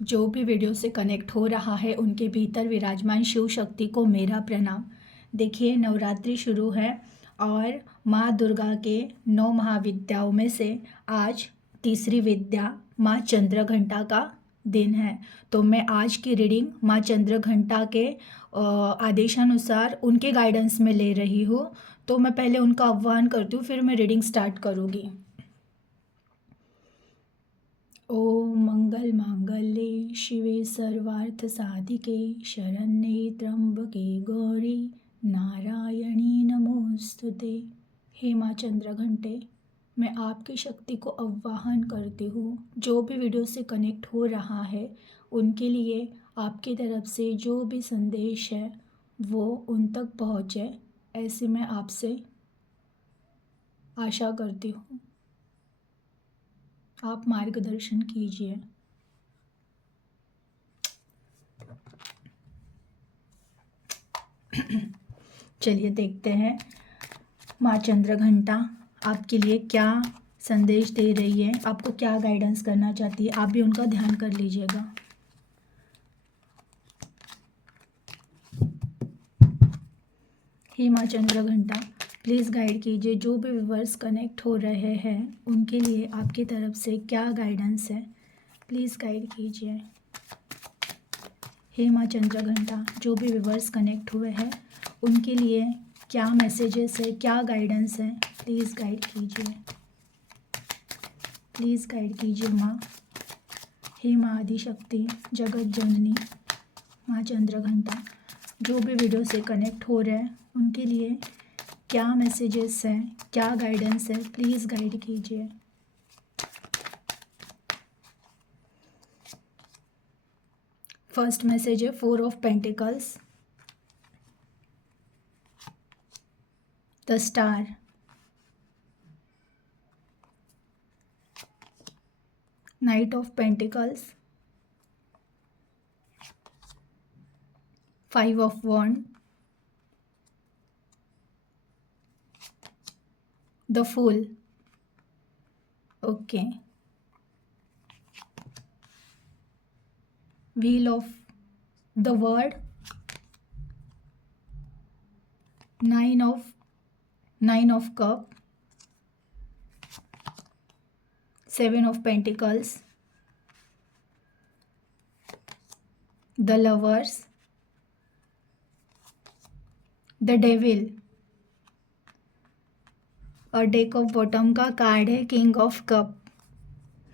जो भी वीडियो से कनेक्ट हो रहा है उनके भीतर विराजमान शिव शक्ति को मेरा प्रणाम। देखिए, नवरात्रि शुरू है और माँ दुर्गा के 9 महाविद्याओं में से आज तीसरी विद्या माँ चंद्रघंटा का दिन है। तो मैं आज की रीडिंग माँ चंद्रघंटा के आदेशानुसार उनके गाइडेंस में ले रही हूँ। तो मैं पहले उनका आह्वान करती हूँ, फिर मैं रीडिंग स्टार्ट करूँगी। ओम मंगल मांगल्ये शिवे सर्वार्थ साधिके शरण्ये त्र्यंबके गौरी नारायणी नमोस्तुते। हे माँ चंद्रघंटे, मैं आपकी शक्ति को आवाहन करती हूँ। जो भी वीडियो से कनेक्ट हो रहा है उनके लिए आपकी तरफ से जो भी संदेश है वो उन तक पहुँचे, ऐसे मैं आपसे आशा करती हूँ। आप मार्गदर्शन कीजिए। चलिए देखते हैं माँ चंद्रघंटा आपके लिए क्या संदेश दे रही है, आपको क्या गाइडेंस करना चाहती है। आप भी उनका ध्यान कर लीजिएगा। हे माँ चंद्रघंटा, प्लीज़ गाइड कीजिए। जो भी व्यूअर्स कनेक्ट हो रहे हैं उनके लिए आपकी तरफ से क्या गाइडेंस है, प्लीज़ गाइड कीजिए। हे माँ चंद्रघंटा, जो भी व्यूअर्स कनेक्ट हुए हैं उनके लिए क्या मैसेजेस है, क्या गाइडेंस है, प्लीज़ गाइड कीजिए। प्लीज़ गाइड कीजिए माँ। हे माँ आदिशक्ति जगत जननी माँ चंद्रघंटा, जो भी वीडियो से कनेक्ट हो रहे हैं उनके लिए क्या मैसेजेस हैं, क्या गाइडेंस है, प्लीज़ गाइड कीजिए। फर्स्ट मैसेज है 4 of pentacles, the star, knight of pentacles, 5 of wand, the fool. Okay, wheel of the world, 9 of cup, 7 of pentacles, the lovers, the devil। और डेक ऑफ बॉटम का card है king of cup.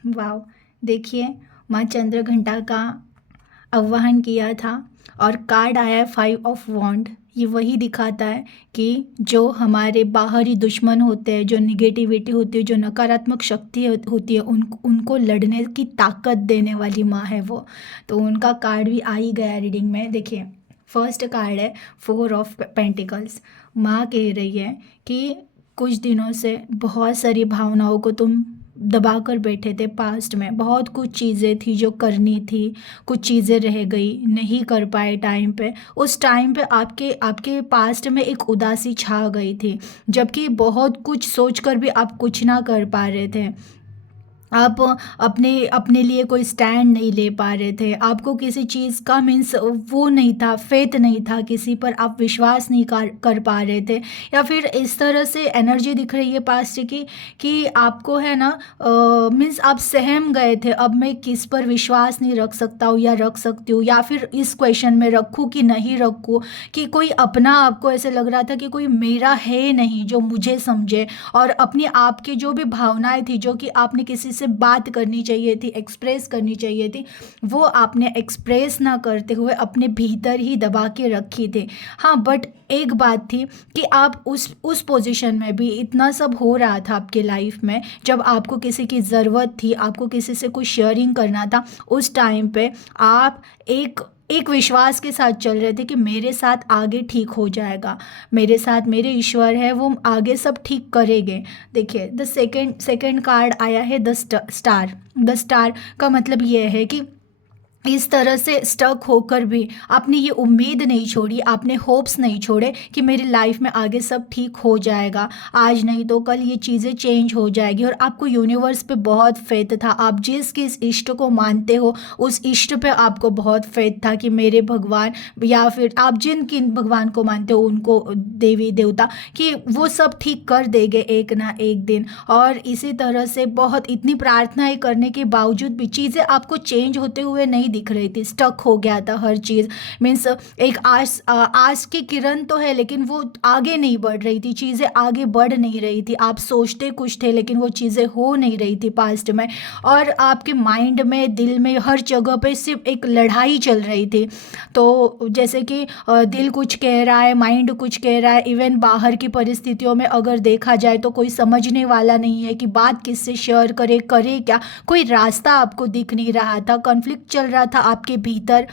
वाव, देखिए माँ चंद्रघंटा का आह्वान किया था और कार्ड आया है 5 ऑफ वॉन्ड। ये वही दिखाता है कि जो हमारे बाहरी दुश्मन होते हैं, जो निगेटिविटी होती है, जो नकारात्मक शक्ति होती है, उनको लड़ने की ताकत देने वाली माँ है वो। तो उनका कार्ड भी आ ही गया रीडिंग में। देखिए, फर्स्ट कार्ड है 4 ऑफ पेंटिकल्स। माँ कह रही है कि कुछ दिनों से बहुत सारी भावनाओं को तुम दबा कर बैठे थे। पास्ट में बहुत कुछ चीज़ें थी जो करनी थी, कुछ चीज़ें रह गई, नहीं कर पाए टाइम पे। उस टाइम पे आपके आपके पास्ट में एक उदासी छा गई थी, जबकि बहुत कुछ सोचकर भी आप कुछ ना कर पा रहे थे। आप अपने अपने लिए कोई स्टैंड नहीं ले पा रहे थे। आपको किसी चीज़ का मीन्स वो नहीं था, फेथ नहीं था, किसी पर आप विश्वास नहीं कर पा रहे थे। या फिर इस तरह से एनर्जी दिख रही है पास्ट की कि आपको है ना मीन्स आप सहम गए थे, अब मैं किस पर विश्वास नहीं रख सकता हूँ या रख सकती हूँ, या फिर इस क्वेश्चन में रखूँ कि नहीं रखूँ, कि कोई अपना आपको ऐसे लग रहा था कि कोई मेरा है नहीं जो मुझे समझे। और अपनी आपकी जो भी भावनाएं थी, जो कि आपने किसी से बात करनी चाहिए थी, एक्सप्रेस करनी चाहिए थी, वो आपने एक्सप्रेस ना करते हुए अपने भीतर ही दबा के रखी थी। हाँ, बट एक बात थी कि आप उस पोजीशन में भी इतना सब हो रहा था आपके लाइफ में, जब आपको किसी की ज़रूरत थी, आपको किसी से कुछ शेयरिंग करना था, उस टाइम पे आप एक एक विश्वास के साथ चल रहे थे कि मेरे साथ आगे ठीक हो जाएगा, मेरे साथ मेरे ईश्वर है, वो आगे सब ठीक करेंगे। देखिए, द सेकंड कार्ड आया है द स्टार। द स्टार का मतलब ये है कि इस तरह से स्टक होकर भी आपने ये उम्मीद नहीं छोड़ी, आपने होप्स नहीं छोड़े कि मेरी लाइफ में आगे सब ठीक हो जाएगा, आज नहीं तो कल ये चीज़ें चेंज हो जाएगी। और आपको यूनिवर्स पे बहुत फेथ था, आप जिस किस इष्ट को मानते हो उस इष्ट पे आपको बहुत फेथ था कि मेरे भगवान, या फिर आप जिन किन भगवान को मानते हो उनको, देवी देवता, कि वो सब ठीक कर देंगे एक ना एक दिन। और इसी तरह से बहुत इतनी प्रार्थनाएं करने के बावजूद भी चीज़ें आपको चेंज होते हुए नहीं दिख रही थी, स्टक हो गया था हर चीज़। मीन्स एक आस की किरण तो है लेकिन वो आगे नहीं बढ़ रही थी, चीज़ें आगे बढ़ नहीं रही थी, आप सोचते कुछ थे लेकिन वो चीज़ें हो नहीं रही थी पास्ट में। और आपके माइंड में, दिल में, हर जगह पे सिर्फ एक लड़ाई चल रही थी। तो जैसे कि दिल कुछ कह रहा है, माइंड कुछ कह रहा है, इवन बाहर की परिस्थितियों में अगर देखा जाए तो कोई समझने वाला नहीं है कि बात किससे शेयर करे, करे क्या, कोई रास्ता आपको दिख नहीं रहा था, कॉन्फ्लिक्ट चल रहा था आपके भीतर।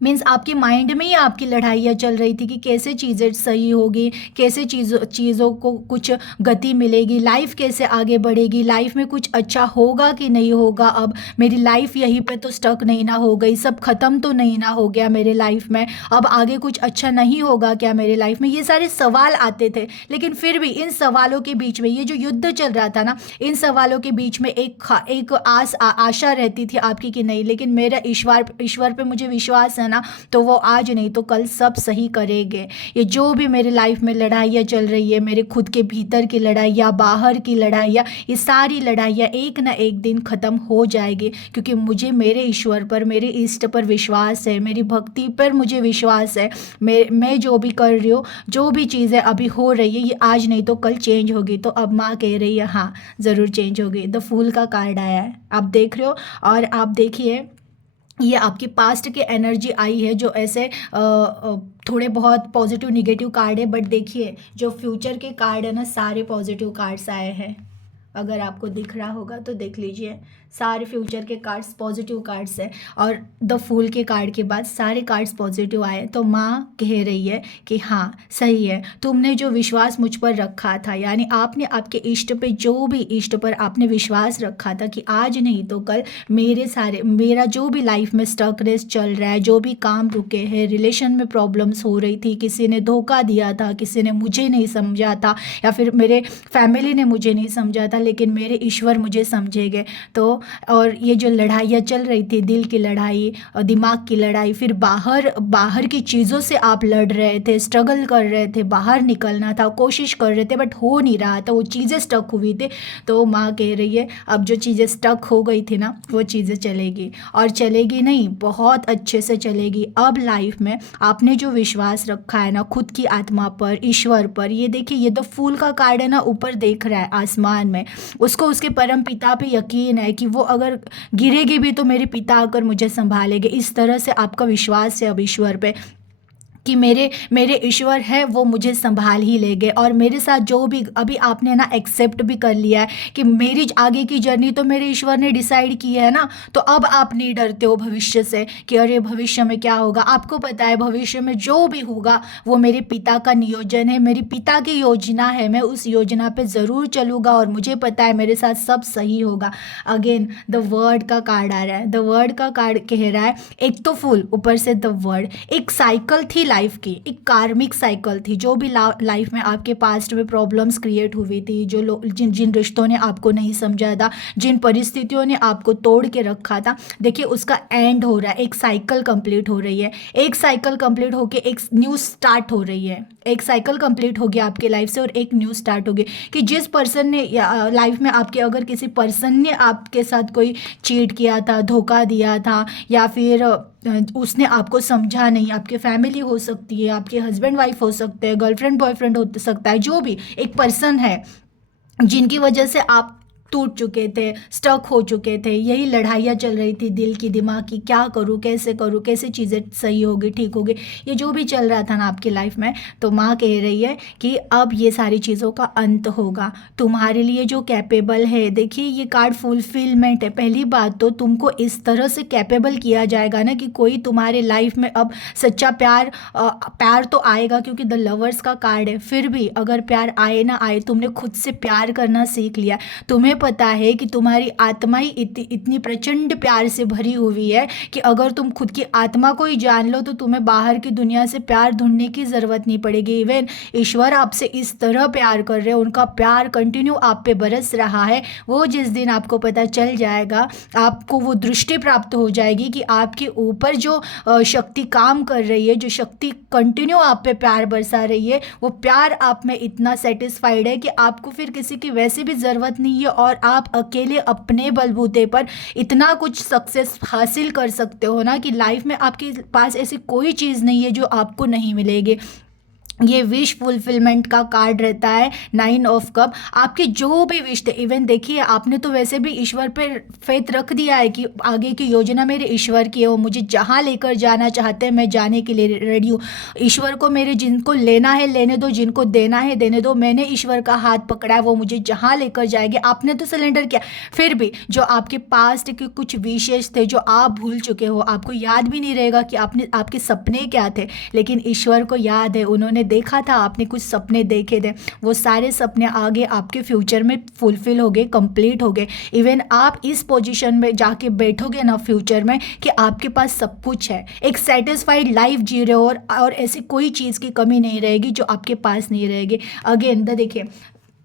मीन्स आपके माइंड में ही आपकी लड़ाइयाँ चल रही थी कि कैसे चीज़ें सही होगी, कैसे चीज़ों को कुछ गति मिलेगी, लाइफ कैसे आगे बढ़ेगी, लाइफ में कुछ अच्छा होगा कि नहीं होगा, अब मेरी लाइफ यहीं पे तो स्टक नहीं ना हो गई, सब खत्म तो नहीं ना हो गया मेरे लाइफ में, अब आगे कुछ अच्छा नहीं होगा क्या मेरे लाइफ में, ये सारे सवाल आते थे। लेकिन फिर भी इन सवालों के बीच में ये जो युद्ध चल रहा था ना, इन सवालों के बीच में एक आशा रहती थी आपकी कि नहीं, लेकिन मेरा ईश्वर पे मुझे विश्वास है ना, तो वो आज नहीं तो कल सब सही करेंगे। ये जो भी मेरे लाइफ में लड़ाइयाँ चल रही है, मेरे खुद के भीतर की लड़ाइयाँ, बाहर की लड़ाइयाँ, ये सारी लड़ाइयाँ एक ना एक दिन ख़त्म हो जाएगी, क्योंकि मुझे मेरे ईश्वर पर, मेरे इष्ट पर विश्वास है, मेरी भक्ति पर मुझे विश्वास है। मैं जो भी कर रही हूँ, जो भी चीज़ें अभी हो रही है, ये आज नहीं तो कल चेंज होगी। तो अब माँ कह रही है हाँ ज़रूर चेंज होगी। द फूल का कार्ड आया है, आप देख रहे हो। और आप देखिए, ये आपकी पास्ट की एनर्जी आई है, जो ऐसे थोड़े बहुत पॉजिटिव निगेटिव कार्ड है, बट देखिए जो फ्यूचर के कार्ड है ना, सारे पॉजिटिव कार्ड्स आए हैं। अगर आपको दिख रहा होगा तो देख लीजिए, सारे फ्यूचर के कार्ड्स पॉजिटिव कार्ड्स है। और द फूल के कार्ड के बाद सारे कार्ड्स पॉजिटिव आए। तो माँ कह रही है कि हाँ सही है, तुमने जो विश्वास मुझ पर रखा था, यानी आपने आपके इष्ट पे, जो भी इष्ट पर आपने विश्वास रखा था कि आज नहीं तो कल मेरा जो भी लाइफ में स्टकनेस चल रहा है, जो भी काम रुके हैं, रिलेशन में प्रॉब्लम्स हो रही थी, किसी ने धोखा दिया था, किसी ने मुझे नहीं समझा था, या फिर मेरे फैमिली ने मुझे नहीं समझा था, लेकिन मेरे ईश्वर मुझे समझेंगे। तो और ये जो लड़ाइयाँ चल रही थी, दिल की लड़ाई और दिमाग की लड़ाई, फिर बाहर की चीज़ों से आप लड़ रहे थे, स्ट्रगल कर रहे थे, बाहर निकलना था, कोशिश कर रहे थे, बट हो नहीं रहा था, वो चीज़ें स्टक हुई थी। तो माँ कह रही है अब जो चीज़ें स्टक हो गई थी ना, वो चीज़ें चलेगी, और चलेगी नहीं, बहुत अच्छे से चलेगी। अब लाइफ में आपने जो विश्वास रखा है ना, खुद की आत्मा पर, ईश्वर पर, ये देखिए ये तो फूल का कार्ड है ना, ऊपर देख रहा है आसमान में, उसको उसके परम पिता पे यकीन है कि वो अगर गिरेगी भी तो मेरे पिता आकर मुझे संभालेंगे। इस तरह से आपका विश्वास है अब ईश्वर पे कि मेरे मेरे ईश्वर है, वो मुझे संभाल ही लेंगे। और मेरे साथ जो भी अभी आपने ना एक्सेप्ट भी कर लिया है कि मेरी आगे की जर्नी तो मेरे ईश्वर ने डिसाइड की है ना, तो अब आप नहीं डरते हो भविष्य से कि अरे भविष्य में क्या होगा। आपको पता है भविष्य में जो भी होगा वो मेरे पिता का नियोजन है, मेरी पिता की योजना है, मैं उस योजना पे ज़रूर चलूँगा, और मुझे पता है मेरे साथ सब सही होगा। अगेन द वर्ड का कार्ड आ रहा है, द वर्ड का कार्ड कह रहा है, एक तो फुल, ऊपर से द वर्ड, एक साइकिल थी लाइफ की, एक कार्मिक साइकिल थी, जो भी लाइफ में आपके पास्ट में प्रॉब्लम्स क्रिएट हुई थी, जो लोग जिन रिश्तों ने आपको नहीं समझा था, जिन परिस्थितियों ने आपको तोड़ के रखा था, देखिए उसका एंड हो रहा है, एक साइकिल कंप्लीट हो रही है, एक साइकिल कंप्लीट होके एक न्यू स्टार्ट हो रही है, एक साइकिल कंप्लीट हो गया आपके लाइफ से और एक न्यू स्टार्ट हो गई। कि जिस पर्सन ने लाइफ में आपके, अगर किसी पर्सन ने आपके साथ कोई चीट किया था, धोखा दिया था, या फिर उसने आपको समझा नहीं, आपके फैमिली हो सकती है, आपके हस्बैंड वाइफ हो सकते हैं, गर्लफ्रेंड बॉयफ्रेंड हो सकता है, जो भी एक पर्सन है जिनकी वजह से आप टूट चुके थे, स्टक हो चुके थे, यही लड़ाइयाँ चल रही थी दिल की, दिमाग की, क्या करूँ, कैसे चीज़ें सही होगी, ठीक होगी, ये जो भी चल रहा था ना आपकी लाइफ में। तो माँ कह रही है कि अब ये सारी चीज़ों का अंत होगा, तुम्हारे लिए जो कैपेबल है। देखिए ये कार्ड फुलफिलमेंट है। पहली बात तो तुमको इस तरह से कैपेबल किया जाएगा ना कि कोई तुम्हारे लाइफ में अब सच्चा प्यार तो आएगा, क्योंकि द लवर्स का कार्ड है। फिर भी अगर प्यार आए ना आए, तुमने खुद से प्यार करना सीख लिया, तुम्हें पता है कि तुम्हारी आत्मा ही इतनी प्रचंड प्यार से भरी हुई है कि अगर तुम खुद की आत्मा को ही जान लो तो तुम्हें बाहर की दुनिया से प्यार ढूंढने की ज़रूरत नहीं पड़ेगी। इवन ईश्वर आपसे इस तरह प्यार कर रहे हैं, उनका प्यार कंटिन्यू आप पे बरस रहा है। वो जिस दिन आपको पता चल जाएगा, आपको वो दृष्टि प्राप्त हो जाएगी कि आपके ऊपर जो शक्ति काम कर रही है, जो शक्ति कंटिन्यू आप पे प्यार बरसा रही है, वो प्यार आप में इतना सेटिस्फाइड है कि आपको फिर किसी की वैसे भी ज़रूरत नहीं है और आप अकेले अपने बलबूते पर इतना कुछ सक्सेस हासिल कर सकते हो ना कि लाइफ में आपके पास ऐसी कोई चीज़ नहीं है जो आपको नहीं मिलेगी। ये विश फुलफिलमेंट का कार्ड रहता है 9 ऑफ कप। आपके जो भी विश थे, इवन देखिए आपने तो वैसे भी ईश्वर पर फेथ रख दिया है कि आगे की योजना मेरे ईश्वर की है, वो मुझे जहाँ लेकर जाना चाहते हैं मैं जाने के लिए रेडी हूँ। ईश्वर को मेरे जिनको लेना है लेने दो, जिनको देना है देने दो। मैंने ईश्वर का हाथ पकड़ा है, वो मुझे जहाँ लेकर जाएंगे। आपने तो सिलेंडर किया, फिर भी जो आपके पास्ट के कुछ विशेष थे जो आप भूल चुके हो, आपको याद भी नहीं रहेगा कि आपके सपने क्या थे, लेकिन ईश्वर को याद है। उन्होंने देखा था आपने कुछ सपने देखे थे, वो सारे सपने आगे आपके फ्यूचर में फुलफिल हो गए, कंप्लीट हो गए। इवन आप इस पोजीशन में जाके बैठोगे ना फ्यूचर में कि आपके पास सब कुछ है, एक सेटिस्फाइड लाइफ जी रहे हो और ऐसी कोई चीज़ की कमी नहीं रहेगी जो आपके पास नहीं रहेगी। अगेन देखिए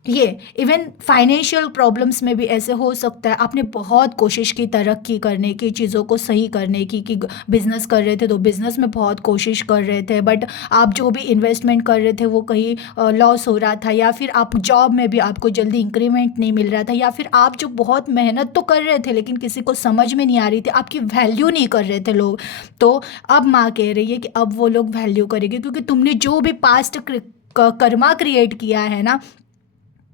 ये इवन फाइनेंशियल प्रॉब्लम्स में भी ऐसे हो सकता है। आपने बहुत कोशिश की तरक्की करने की, चीज़ों को सही करने की, कि बिज़नेस कर रहे थे तो बिज़नेस में बहुत कोशिश कर रहे थे, बट आप जो भी इन्वेस्टमेंट कर रहे थे वो कहीं लॉस हो रहा था, या फिर आप जॉब में भी आपको जल्दी इंक्रीमेंट नहीं मिल रहा था, या फिर आप जो बहुत मेहनत तो कर रहे थे लेकिन किसी को समझ में नहीं आ रही थी, आपकी वैल्यू नहीं कर रहे थे लोग। तो अब माँ कह रही है कि अब वो लोग वैल्यू करेंगे, क्योंकि तुमने जो भी पास्ट कर्मा क्रिएट किया है ना,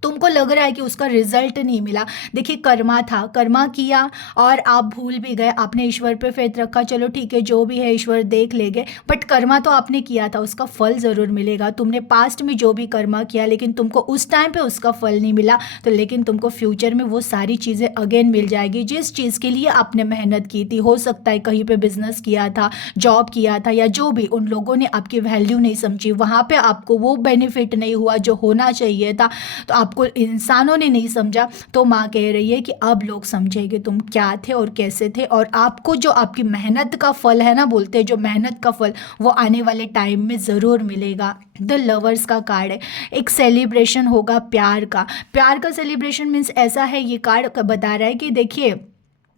तुमको लग रहा है कि उसका रिजल्ट नहीं मिला। देखिए कर्मा था, कर्मा किया और आप भूल भी गए, आपने ईश्वर पे फेथ रखा, चलो ठीक है जो भी है ईश्वर देख लेंगे, बट कर्मा तो आपने किया था, उसका फल ज़रूर मिलेगा। तुमने पास्ट में जो भी कर्मा किया लेकिन तुमको उस टाइम पे उसका फल नहीं मिला, तो लेकिन तुमको फ्यूचर में वो सारी चीज़ें अगेन मिल जाएगी जिस चीज़ के लिए आपने मेहनत की थी। हो सकता है कहीं पर बिजनेस किया था, जॉब किया था, या जो भी, उन लोगों ने आपकी वैल्यू नहीं समझी, वहाँ पर आपको वो बेनिफिट नहीं हुआ जो होना चाहिए था, तो आपको इंसानों ने नहीं समझा। तो माँ कह रही है कि अब लोग समझेंगे तुम क्या थे और कैसे थे, और आपको जो आपकी मेहनत का फल है ना, बोलते हैं जो मेहनत का फल, वो आने वाले टाइम में ज़रूर मिलेगा। द लवर्स का कार्ड है, एक सेलिब्रेशन होगा प्यार का। प्यार का सेलिब्रेशन मीन्स ऐसा है, ये कार्ड बता रहा है कि देखिए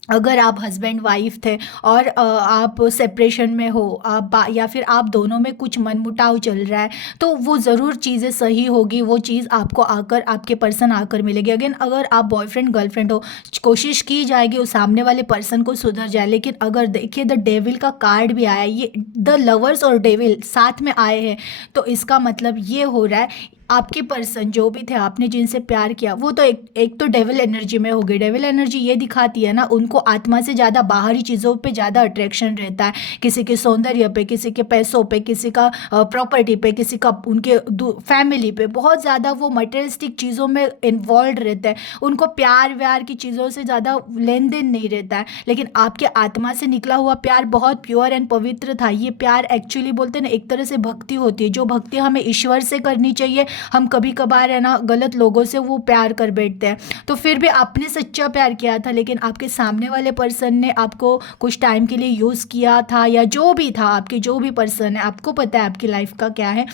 अगर आप हस्बैंड वाइफ थे और आप सेपरेशन में हो, या फिर आप दोनों में कुछ मनमुटाव चल रहा है, तो वो ज़रूर चीज़ें सही होगी, वो चीज़ आपको आकर, आपके पर्सन आकर मिलेगी। अगेन अगर आप बॉयफ्रेंड गर्लफ्रेंड हो, कोशिश की जाएगी उस सामने वाले पर्सन को सुधर जाए, लेकिन अगर देखिए द डेविल का कार्ड भी आया, ये द लवर्स और डेविल साथ में आए हैं, तो इसका मतलब ये हो रहा है आपके पर्सन जो भी थे, आपने जिनसे प्यार किया, वो तो एक तो डेविल एनर्जी में हो गई। डेविल एनर्जी ये दिखाती है ना, उनको आत्मा से ज़्यादा बाहरी चीज़ों पे ज़्यादा अट्रैक्शन रहता है, किसी के सौंदर्य पे, किसी के पैसों पे, किसी का प्रॉपर्टी पे, किसी का उनके फैमिली पे, बहुत ज़्यादा वो मटेरियलिस्टिक चीज़ों में इन्वॉल्व रहते हैं। उनको प्यार व्यार की चीज़ों से ज़्यादा लेन देन नहीं रहता है, लेकिन आपके आत्मा से निकला हुआ प्यार बहुत प्योर एंड पवित्र था। ये प्यार एक्चुअली बोलते हैं ना, एक तरह से भक्ति होती है, जो भक्ति हमें ईश्वर से करनी चाहिए, हम कभी कभार है ना गलत लोगों से वो प्यार कर बैठते हैं। तो फिर भी आपने सच्चा प्यार किया था, लेकिन आपके सामने वाले पर्सन ने आपको कुछ टाइम के लिए यूज़ किया था, या जो भी था, आपके जो भी पर्सन है, आपको पता है आपकी लाइफ का क्या है,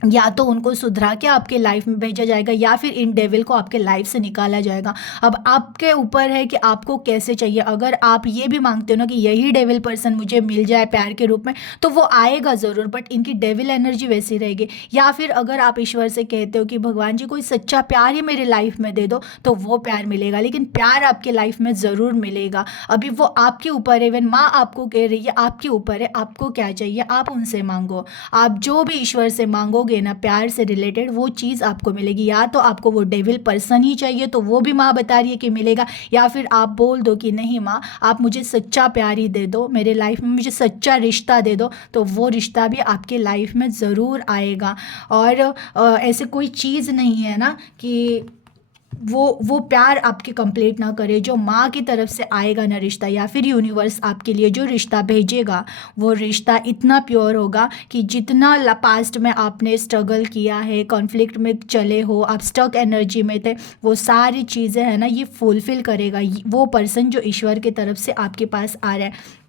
या तो उनको सुधरा के आपके लाइफ में भेजा जाएगा, या फिर इन डेविल को आपके लाइफ से निकाला जाएगा। अब आपके ऊपर है कि आपको कैसे चाहिए। अगर आप ये भी मांगते हो ना कि यही डेविल पर्सन मुझे मिल जाए प्यार के रूप में, तो वो आएगा ज़रूर, बट इनकी डेविल एनर्जी वैसी रहेगी। या फिर अगर आप ईश्वर से कहते हो कि भगवान जी कोई सच्चा प्यार ही मेरी लाइफ में दे दो, तो वो प्यार मिलेगा, लेकिन प्यार आपके लाइफ में ज़रूर मिलेगा। अभी वो आपके ऊपर है, इवन माँ आपको कह रही है आपके ऊपर है, आपको क्या चाहिए आप उनसे मांगो। आप जो भी ईश्वर से मांगोगे ना प्यार से रिलेटेड, वो चीज़ आपको मिलेगी। या तो आपको वो डेविल पर्सन ही चाहिए, तो वो भी माँ बता रही है कि मिलेगा, या फिर आप बोल दो कि नहीं माँ, आप मुझे सच्चा प्यार ही दे दो, मेरे लाइफ में मुझे सच्चा रिश्ता दे दो, तो वो रिश्ता भी आपके लाइफ में ज़रूर आएगा। और ऐसे कोई चीज़ नहीं है ना कि वो प्यार आपके कंप्लीट ना करे, जो माँ की तरफ से आएगा ना रिश्ता, या फिर यूनिवर्स आपके लिए जो रिश्ता भेजेगा, वो रिश्ता इतना प्योर होगा कि जितना पास्ट में आपने स्ट्रगल किया है, कॉन्फ्लिक्ट में चले हो, आप स्टक एनर्जी में थे, वो सारी चीज़ें हैं ना ये फुलफ़िल करेगा वो पर्सन जो ईश्वर की तरफ से आपके पास आ रहा है।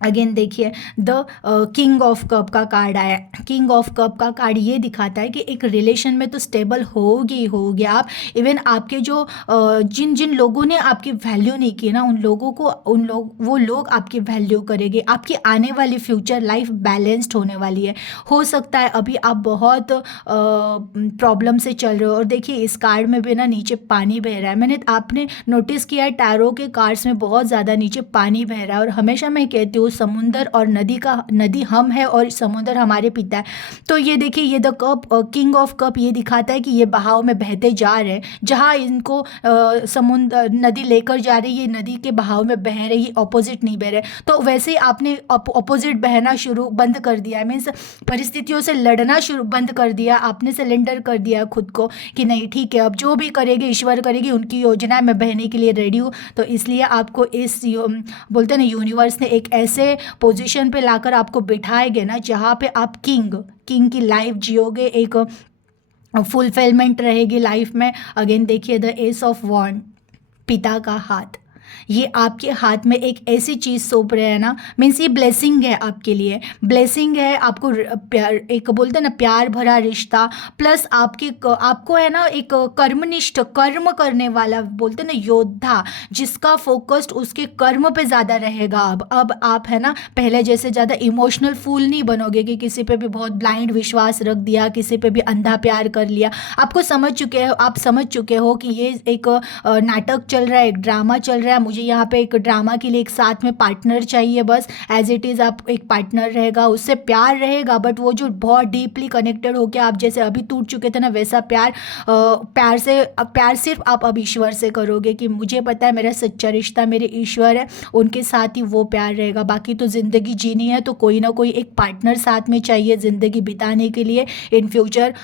अगेन देखिए, द किंग ऑफ कप का कार्ड आया। किंग ऑफ कप का कार्ड ये दिखाता है कि एक रिलेशन में तो स्टेबल होगी आप। इवन आपके जो जिन जिन लोगों ने आपकी वैल्यू नहीं की ना, उन लोगों को वो लोग आपकी वैल्यू करेंगे। आपकी आने वाली फ्यूचर लाइफ बैलेंस्ड होने वाली है। हो सकता है अभी आप बहुत प्रॉब्लम से चल रहे हो, और देखिए इस कार्ड में भी ना नीचे पानी बह रहा है। आपने नोटिस किया है टैरो के कार्ड्स में बहुत ज़्यादा नीचे पानी बह रहा है, और हमेशा मैं कहती हूँ समुंदर और नदी हम है और समुंदर हमारे पिता है। तो ये देखिए, ये the cup, king of cup ये दिखाता है कि ये बहाव में बहते जा रहे हैं। जहाँ इनको समुंदर नदी लेकर जा रही है, ये नदी के बहाव में बह रही है, ऑपोजिट नहीं बह रहे। तो वैसे ही आपने ऑपोजिट बहना बंद कर दिया है, मीन्स परिस्थितियों से लड़ना बंद कर दिया, आपने सिलेंडर कर दिया खुद को कि नहीं ठीक है, अब जो भी करेगी ईश्वर करेगी, उनकी योजना है, मैं बहने के लिए रेडी हूँ। तो इसलिए आपको बोलते हैं ना, यूनिवर्स ने एक ऐसे पोजीशन पे लाकर आपको बिठाएंगे ना, जहाँ पे आप किंग की लाइफ जियोगे, एक फुलफिलमेंट रहेगी लाइफ में। अगेन देखिए, द एस ऑफ वॉन्ड, पिता का हाथ, ये आपके हाथ में एक ऐसी चीज़ सौंप रहे हैं ना, मीन्स ये ब्लेसिंग है आपके लिए, ब्लेसिंग है आपको। प्यार, एक बोलते हैं ना प्यार भरा रिश्ता, प्लस आपको है ना एक कर्मनिष्ठ, कर्म करने वाला, बोलते हैं ना योद्धा, जिसका फोकस्ड उसके कर्म पे ज़्यादा रहेगा। अब आप है ना पहले जैसे ज़्यादा इमोशनल फूल नहीं बनोगे कि किसी पे भी बहुत ब्लाइंड विश्वास रख दिया, किसी पे भी अंधा प्यार कर लिया। आप समझ चुके हो कि ये एक नाटक चल रहा है, एक ड्रामा चल रहा है, मुझे यहाँ पे एक ड्रामा के लिए एक साथ में पार्टनर चाहिए, बस एज इट इज़ आप एक पार्टनर रहेगा, उससे प्यार रहेगा, बट वो जो बहुत डीपली कनेक्टेड होकर आप जैसे अभी टूट चुके थे ना, वैसा प्यार सिर्फ आप अब ईश्वर से करोगे कि मुझे पता है मेरा सच्चा रिश्ता मेरे ईश्वर है, उनके साथ ही वो प्यार रहेगा। बाकी तो ज़िंदगी जीनी है तो कोई ना कोई एक पार्टनर साथ में चाहिए ज़िंदगी बिताने के लिए, इन फ्यूचर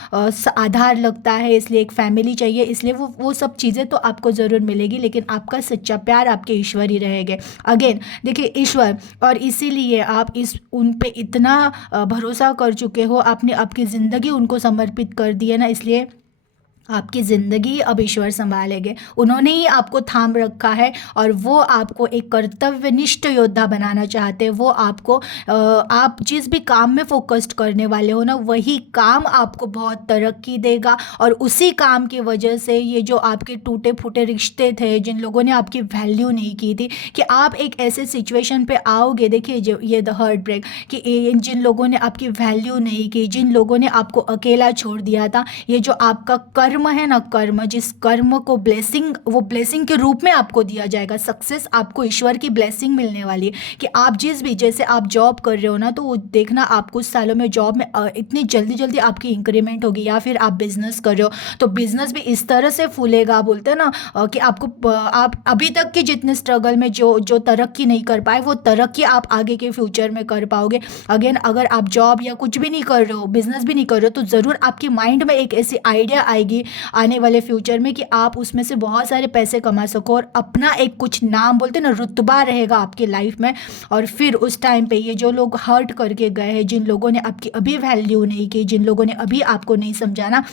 आधार लगता है, इसलिए एक फैमिली चाहिए, इसलिए वो सब चीज़ें तो आपको ज़रूर मिलेगी, लेकिन आपका सच्चा प्यार आपके ईश्वर ही रहेंगे। अगेन देखिए ईश्वर, और इसीलिए आप उन पे इतना भरोसा कर चुके हो, आपने आपकी ज़िंदगी उनको समर्पित कर दी है ना, इसलिए आपकी ज़िंदगी अब ईश्वर संभालेंगे। उन्होंने ही आपको थाम रखा है, और वो आपको एक कर्तव्यनिष्ठ योद्धा बनाना चाहते हैं। वो आपको आप जिस भी काम में फोकस्ड करने वाले हो ना, वही काम आपको बहुत तरक्की देगा, और उसी काम की वजह से ये जो आपके टूटे फूटे रिश्ते थे, जिन लोगों ने आपकी वैल्यू नहीं की थी, कि आप एक ऐसे सिचुएशन पे आओगे, देखिए जो ये द हार्ट ब्रेक, कि जिन लोगों ने आपकी वैल्यू नहीं की, जिन लोगों ने आपको अकेला छोड़ दिया था, ये जो आपका कर्म है ना, कर्म, जिस कर्म को वो ब्लेसिंग के रूप में आपको दिया जाएगा। सक्सेस आपको ईश्वर की ब्लेसिंग मिलने वाली है, कि आप जैसे आप जॉब कर रहे हो ना, तो वो देखना आप कुछ सालों में जॉब में इतनी जल्दी आपकी इंक्रीमेंट होगी, या फिर आप बिजनेस कर रहे हो तो बिजनेस भी इस तरह से फूलेगा, बोलते हैं ना कि आपको आप अभी तक के जितने स्ट्रगल में जो तरक्की नहीं कर पाए, वो तरक्की आप आगे के फ्यूचर में कर पाओगे। अगेन अगर आप जॉब या कुछ भी नहीं कर रहे हो, बिजनेस भी नहीं कर रहे हो, तो ज़रूर आपके माइंड में एक ऐसी आइडिया आएगी आने वाले फ्यूचर में कि आप उसमें से बहुत सारे पैसे कमा सको, और अपना एक कुछ नाम, बोलते हैं ना रुतबा रहेगा आपकी लाइफ में। और फिर उस टाइम पे ये जो लोग हर्ट करके गए हैं, जिन लोगों ने आपकी अभी वैल्यू नहीं की, जिन लोगों ने अभी आपको नहीं समझाना,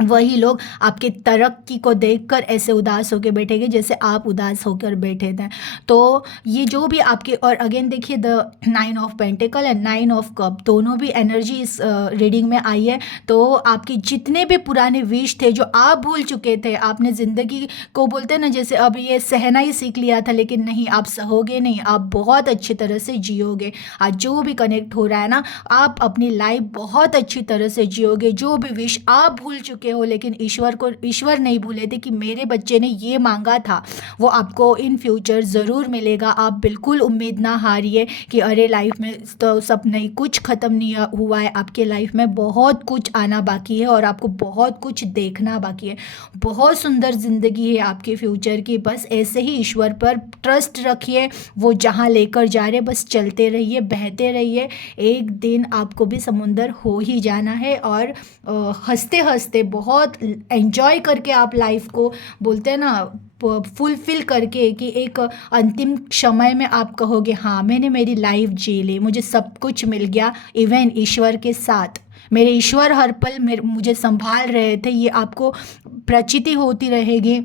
वही लोग आपके तरक्की को देखकर ऐसे उदास होकर बैठेंगे जैसे आप उदास होकर बैठे थे। तो ये जो भी आपके, और अगेन देखिए the 9 of pentacle and 9 of cup, दोनों भी एनर्जी इस रीडिंग में आई है। तो आपके जितने भी पुराने विश थे जो आप भूल चुके थे, आपने ज़िंदगी को, बोलते हैं ना जैसे अब ये सहना ही सीख लिया था, लेकिन नहीं, आप सहोगे नहीं, आप बहुत अच्छी तरह से जियोगे। आज जो भी कनेक्ट हो रहा है ना, आप अपनी लाइफ बहुत अच्छी तरह से जियोगे। जो भी विश आप भूल चुके हो, लेकिन ईश्वर नहीं भूले थे कि मेरे बच्चे ने ये मांगा था, वो आपको इन फ्यूचर ज़रूर मिलेगा। आप बिल्कुल उम्मीद ना हारिए कि अरे लाइफ में तो सब नहीं, कुछ ख़त्म नहीं हुआ है, आपके लाइफ में बहुत कुछ आना बाकी है, और आपको बहुत कुछ देखना बाकी है। बहुत सुंदर ज़िंदगी है आपके फ्यूचर की, बस ऐसे ही ईश्वर पर ट्रस्ट रखिए, वो जहाँ लेकर जा रहे बस चलते रहिए, बहते रहिए। एक दिन आपको भी समुंदर हो ही जाना है, और हंसते हंसते बहुत एंजॉय करके आप लाइफ को, बोलते हैं ना, फुलफिल करके, कि एक अंतिम समय में आप कहोगे हाँ मैंने मेरी लाइफ जी ली, मुझे सब कुछ मिल गया, इवन ईश्वर के साथ। मेरे ईश्वर हर पल मुझे संभाल रहे थे, ये आपको प्रचिति होती रहेगी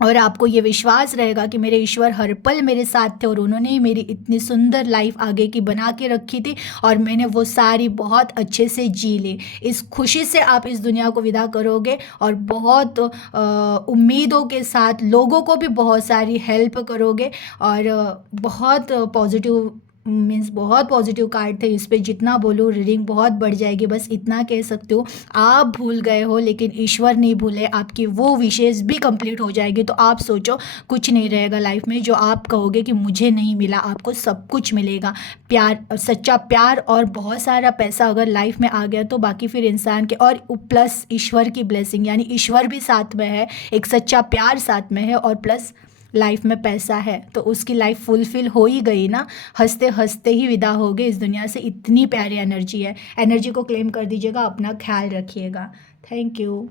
और आपको ये विश्वास रहेगा कि मेरे ईश्वर हर पल मेरे साथ थे और उन्होंने ही मेरी इतनी सुंदर लाइफ आगे की बना के रखी थी और मैंने वो सारी बहुत अच्छे से जी ली। इस खुशी से आप इस दुनिया को विदा करोगे और बहुत उम्मीदों के साथ लोगों को भी बहुत सारी हेल्प करोगे और बहुत पॉजिटिव, मीन्स बहुत पॉजिटिव कार्ड थे इस पे, जितना बोलूँ रीडिंग बहुत बढ़ जाएगी। बस इतना कह सकती हूँ, आप भूल गए हो लेकिन ईश्वर नहीं भूले, आपकी वो विशेष भी कंप्लीट हो जाएगी। तो आप सोचो, कुछ नहीं रहेगा लाइफ में जो आप कहोगे कि मुझे नहीं मिला, आपको सब कुछ मिलेगा। प्यार, सच्चा प्यार और बहुत सारा पैसा अगर लाइफ में आ गया तो बाकी फिर इंसान के, और प्लस ईश्वर की ब्लेसिंग, यानी ईश्वर भी साथ में है, एक सच्चा प्यार साथ में है और प्लस लाइफ में पैसा है, तो उसकी लाइफ फुलफिल हो ही गई ना। हंसते हंसते ही विदा हो गए इस दुनिया से। इतनी प्यारी एनर्जी है, एनर्जी को क्लेम कर दीजिएगा, अपना ख्याल रखिएगा। Thank you.